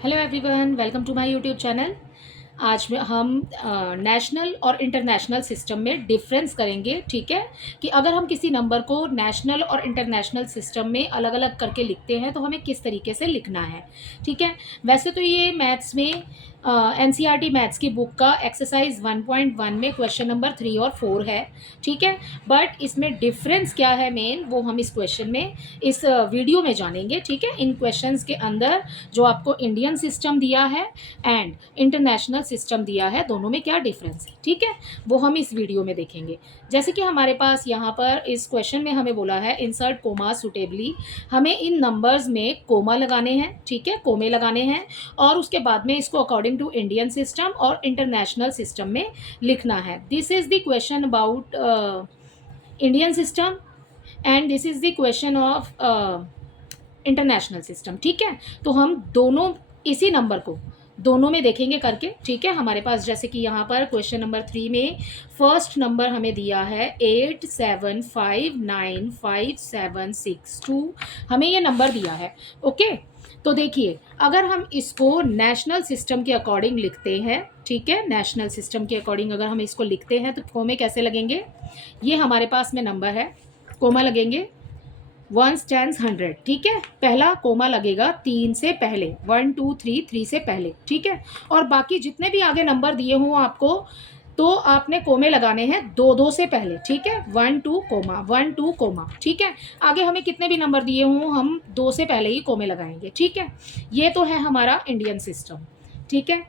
Hello everyone, welcome to my YouTube channel. आज में हम नेशनल और इंटरनेशनल सिस्टम में डिफरेंस करेंगे। ठीक है, कि अगर हम किसी नंबर को नेशनल और इंटरनेशनल सिस्टम में अलग अलग करके लिखते हैं तो हमें किस तरीके से लिखना है। ठीक है, वैसे तो ये मैथ्स में एनसीईआरटी मैथ्स की बुक का एक्सरसाइज 1.1 में क्वेश्चन नंबर 3 और 4 है। ठीक है, बट इसमें डिफरेंस क्या है मेन, वो हम इस क्वेश्चन में इस वीडियो में जानेंगे। ठीक है, इन क्वेश्चंस के अंदर जो आपको इंडियन सिस्टम दिया है एंड इंटरनेशनल सिस्टम दिया है, दोनों में क्या डिफरेंस है, ठीक है, वो हम इस वीडियो में देखेंगे। जैसे कि हमारे पास यहाँ पर इस क्वेश्चन में हमें बोला है इंसर्ट कोमा सुटेबली। हमें इन नंबर्स में कोमा लगाने हैं, ठीक है, कोमे लगाने हैं, और उसके बाद में इसको अकॉर्डिंग टू इंडियन सिस्टम और इंटरनेशनल सिस्टम में लिखना है। This is the question about Indian system and this is the question of international system. ठीक है, तो हम दोनों इसी नंबर को दोनों में देखेंगे करके। ठीक है, हमारे पास जैसे कि यहाँ पर क्वेश्चन नंबर 3 में फर्स्ट नंबर हमें दिया है 87595762, हमें ये नंबर दिया है। ओके, तो देखिए, अगर हम इसको नेशनल सिस्टम के अकॉर्डिंग लिखते हैं, ठीक है, नेशनल सिस्टम के अकॉर्डिंग अगर हम इसको लिखते हैं तो कोमे कैसे लगेंगे। ये हमारे पास में नंबर है, कोमा लगेंगे 1 टेंस 100। ठीक है, पहला कोमा लगेगा 3 से पहले, 1 2 3 3 से पहले। ठीक है, और बाकी जितने भी आगे नंबर दिए हों आपको, तो आपने कोमे लगाने हैं 2 2 से पहले। ठीक है, 1 2 कोमा 1 2 कोमा। ठीक है, आगे हमें कितने भी नंबर दिए हों हम 2 से पहले ही कोमे लगाएंगे। ठीक है, ये तो है हमारा इंडियन सिस्टम। ठीक है,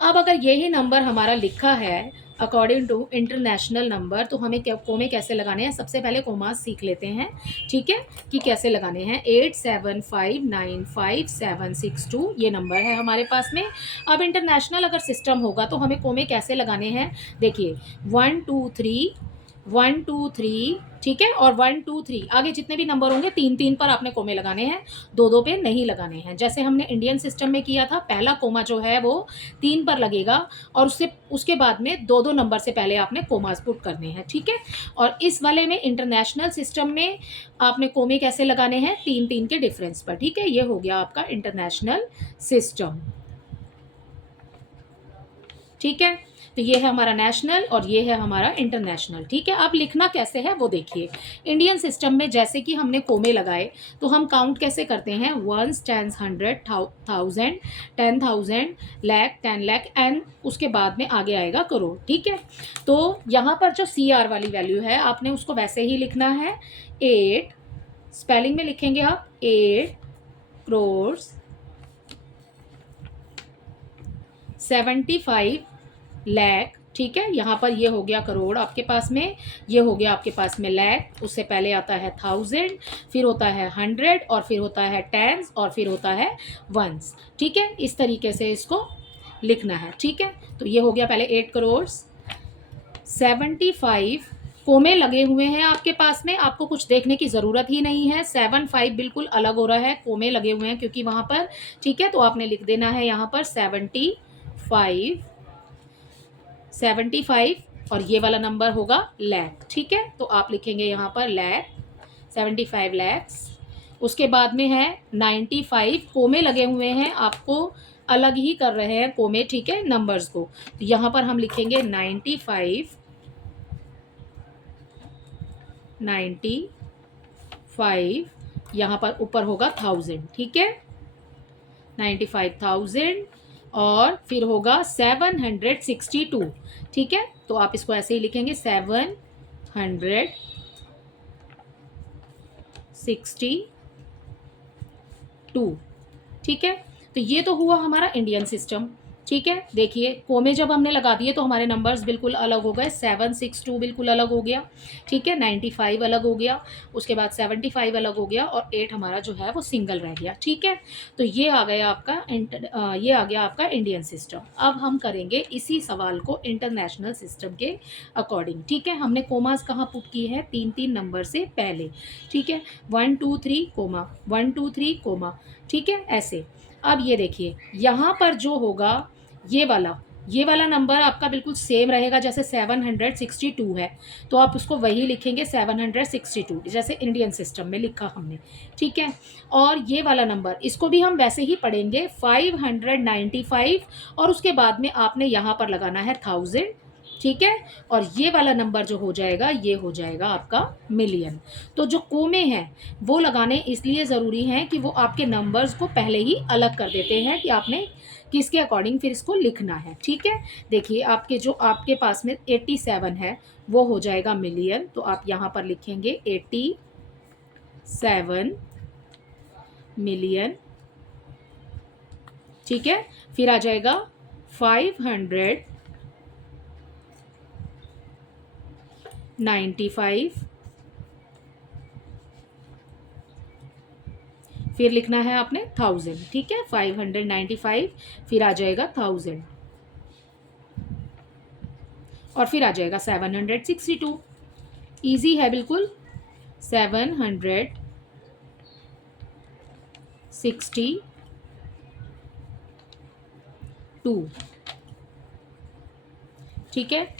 अब अगर यही नंबर हमारा लिखा है अकॉर्डिंग टू इंटरनेशनल नंबर, तो हमें क्या कोमे कैसे लगाने हैं, सबसे पहले कोमास सीख लेते हैं। ठीक है, कि कैसे लगाने हैं। 87595762 ये नंबर है हमारे पास में। अब इंटरनेशनल अगर सिस्टम होगा तो हमें कोमे कैसे लगाने हैं, देखिए 1 2 3 1 2 3, ठीक है, और 1 2 3 आगे जितने भी नंबर होंगे 3 3 पर आपने कोमे लगाने हैं, 2 2 पे नहीं लगाने हैं। जैसे हमने इंडियन सिस्टम में किया था, पहला कोमा जो है वो 3 पर लगेगा और उसके बाद में 2 2 नंबर से पहले आपने कोमास पुट करने हैं। ठीक है, और इस वाले में इंटरनेशनल सिस्टम में आपने कोमे कैसे लगाने हैं, 3 3 के डिफरेंस पर। ठीक है, ये हो गया आपका इंटरनेशनल सिस्टम। ठीक है, तो ये है हमारा नेशनल और ये है हमारा इंटरनेशनल। ठीक है, अब लिखना कैसे है वो देखिए। इंडियन सिस्टम में जैसे कि हमने कोमे लगाए तो हम काउंट कैसे करते हैं, 1 टेंस 100 1000 10,000 लाख 10 लाख एंड उसके बाद में आगे आएगा करोड़। ठीक है, तो यहाँ पर जो CR वाली वैल्यू है आपने उसको वैसे ही लिखना है। 8 स्पेलिंग में लिखेंगे आप, 8 करोड़ 75 लाख। ठीक है, यहाँ पर ये हो गया करोड़ आपके पास में, ये हो गया आपके पास में लाख, उससे पहले आता है 1000, फिर होता है 100 और फिर होता है टेंस और फिर होता है वंस। ठीक है, इस तरीके से इसको लिखना है। ठीक है, तो ये हो गया पहले 8 करोड़ 75 कोमे लगे हुए हैं आपके पास में, आपको कुछ देखने की ज़रूरत ही नहीं है। 75 बिल्कुल अलग हो रहा है, कोमे लगे हुए हैं क्योंकि वहाँ पर। ठीक है, तो आपने लिख देना है यहाँ पर 75 और ये वाला नंबर होगा लाख। ठीक है, तो आप लिखेंगे यहाँ पर लाख, 75 लैक्स। उसके बाद में है 95, कोमे लगे हुए हैं, आपको अलग ही कर रहे हैं कोमे, ठीक है, नंबर्स को। तो यहाँ पर हम लिखेंगे 95 यहाँ पर ऊपर होगा 1000। ठीक है, 95,000 और फिर होगा 762। ठीक है, तो आप इसको ऐसे ही लिखेंगे 762। ठीक है, तो ये तो हुआ हमारा इंडियन सिस्टम। ठीक है, देखिए कोमे जब हमने लगा दिए तो हमारे नंबर्स बिल्कुल अलग हो गए। 762 बिल्कुल अलग हो गया। ठीक है, 95 अलग हो गया, उसके बाद 75 अलग हो गया और 8 हमारा जो है वो सिंगल रह गया। ठीक है, तो ये आ गया आपका ये आ गया आपका इंडियन सिस्टम। अब हम करेंगे इसी सवाल को इंटरनेशनल सिस्टम के अकॉर्डिंग। ठीक है, हमने कोमास कहाँ पुट की है, 3 3 नंबर से पहले। ठीक है, 1 2 3 कोमा 1 2 3 कोमा। ठीक है, ऐसे। अब ये देखिए यहाँ पर जो होगा ये वाला ये वाला नंबर आपका बिल्कुल सेम रहेगा जैसे 762 है, तो आप उसको वही लिखेंगे 762 जैसे इंडियन सिस्टम में लिखा हमने, ठीक है। और ये वाला नंबर इसको भी हम वैसे ही पढ़ेंगे 595, और उसके बाद में आपने यहाँ पर लगाना है 1000, ठीक है। और ये वाला नंबर जो हो जाएगा ये हो जाएगा आपका मिलियन। तो जो कोमे हैं वो लगाने इसलिए ज़रूरी हैं कि वो आपके नंबर्स को पहले ही अलग कर देते हैं कि आपने किसके अकॉर्डिंग फिर इसको लिखना है, ठीक है। देखिए आपके जो आपके पास में 87 है वो हो जाएगा मिलियन, तो आप यहाँ पर लिखेंगे 87 मिलियन, ठीक है। फिर आ जाएगा 595, फिर लिखना है आपने 1000, ठीक है। 595, फिर आ जाएगा 1000, और फिर आ जाएगा 762। ईजी है बिल्कुल। 762, ठीक है।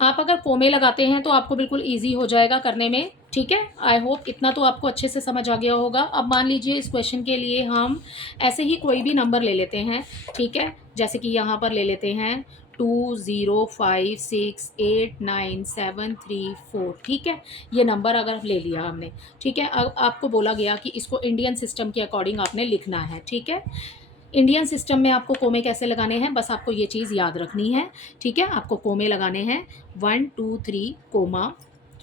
आप अगर कोमे लगाते हैं तो आपको बिल्कुल ईजी हो जाएगा करने में, ठीक है। आई होप इतना तो आपको अच्छे से समझ आ गया होगा। अब मान लीजिए इस क्वेश्चन के लिए हम ऐसे ही कोई भी नंबर ले लेते हैं, ठीक है। जैसे कि यहाँ पर ले लेते हैं 20568973 ठीक है। ये नंबर अगर ले लिया हमने, ठीक है। अब आपको बोला गया कि इसको इंडियन सिस्टम के अकॉर्डिंग आपने लिखना है, ठीक है। इंडियन सिस्टम में आपको कोमे कैसे लगाने हैं, बस आपको ये चीज़ याद रखनी है, ठीक है। आपको कोमे लगाने हैं 1 2 3 कोमा,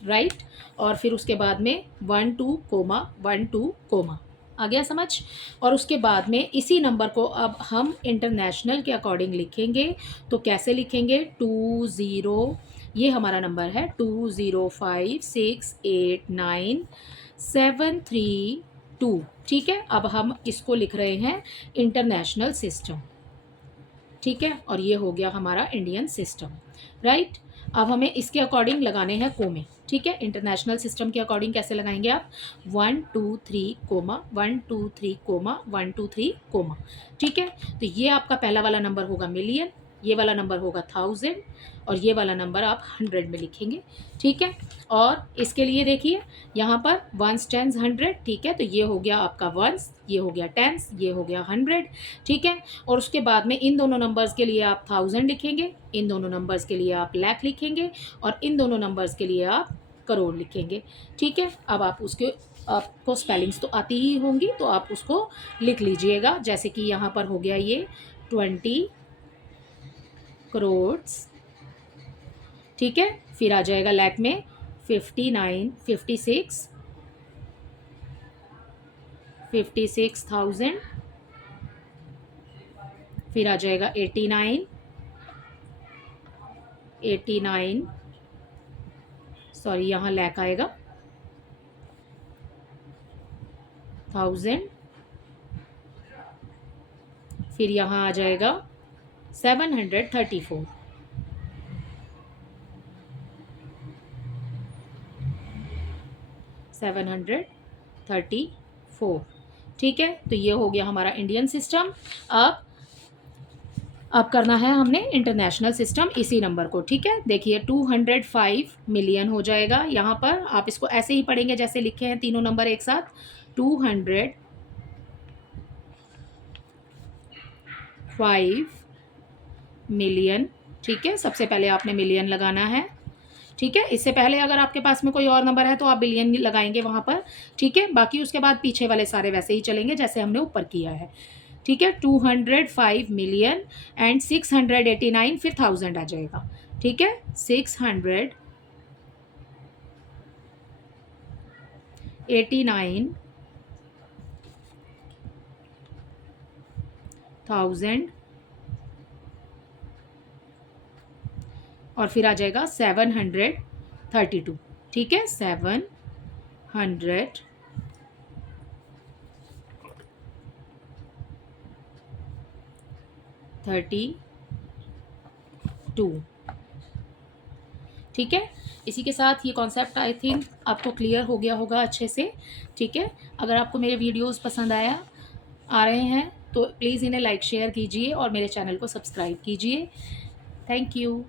राइट। और फिर उसके बाद में 1 2 कोमा 1 2 कोमा, आ गया समझ। और उसके बाद में इसी नंबर को अब हम इंटरनेशनल के अकॉर्डिंग लिखेंगे। तो कैसे लिखेंगे, 20, ये हमारा नंबर है 20568973, ठीक है। अब हम इसको लिख रहे हैं इंटरनेशनल सिस्टम, ठीक है। और ये हो गया हमारा इंडियन सिस्टम, राइट। अब हमें इसके अकॉर्डिंग लगाने हैं कोमे, ठीक है। इंटरनेशनल सिस्टम के अकॉर्डिंग कैसे लगाएंगे आप, 1 2 3 कोमा 1 2 3 कोमा 1 2 3 कोमा, ठीक है। तो ये आपका पहला वाला नंबर होगा मिलियन, ये वाला नंबर होगा 1000, और ये वाला नंबर आप 100 में लिखेंगे, ठीक है। और इसके लिए देखिए यहाँ पर वंस टेंस 100, ठीक है। तो ये हो गया आपका वंस, ये हो गया टेंस, ये हो गया 100, ठीक है। और उसके बाद में इन दोनों नंबर्स के लिए आप 1000 लिखेंगे, इन दोनों नंबर्स के लिए आप लाख लिखेंगे, और इन दोनों नंबर्स के लिए आप करोड़ लिखेंगे, ठीक है। अब आप उसके आपको स्पेलिंग्स तो आती ही होंगी, तो आप उसको लिख लीजिएगा। जैसे कि यहाँ पर हो गया ये 20 करोड़, ठीक है। फिर आ जाएगा लाख में 59 56,000, फिर आ जाएगा 89, सॉरी यहाँ लाख आएगा 1000, फिर यहाँ आ जाएगा 734, ठीक है। तो ये हो गया हमारा इंडियन सिस्टम। अब करना है हमने इंटरनेशनल सिस्टम इसी नंबर को, ठीक है। देखिए 205 मिलियन हो जाएगा। यहाँ पर आप इसको ऐसे ही पढ़ेंगे जैसे लिखे हैं तीनों नंबर एक साथ, 205 मिलियन, ठीक है। सबसे पहले आपने मिलियन लगाना है, ठीक है। इससे पहले अगर आपके पास में कोई और नंबर है तो आप बिलियन लगाएंगे वहाँ पर, ठीक है। बाकी उसके बाद पीछे वाले सारे वैसे ही चलेंगे जैसे हमने ऊपर किया है, ठीक है। 205 मिलियन एंड 689, फिर 1000 आ जाएगा, ठीक है। 689,000, और फिर आ जाएगा 732, ठीक है। 732, ठीक है। इसी के साथ ये कॉन्सेप्ट आई थिंक आपको क्लियर हो गया होगा अच्छे से, ठीक है। अगर आपको मेरे वीडियोस पसंद आ रहे हैं तो प्लीज़ इन्हें लाइक शेयर कीजिए और मेरे चैनल को सब्सक्राइब कीजिए। Thank you.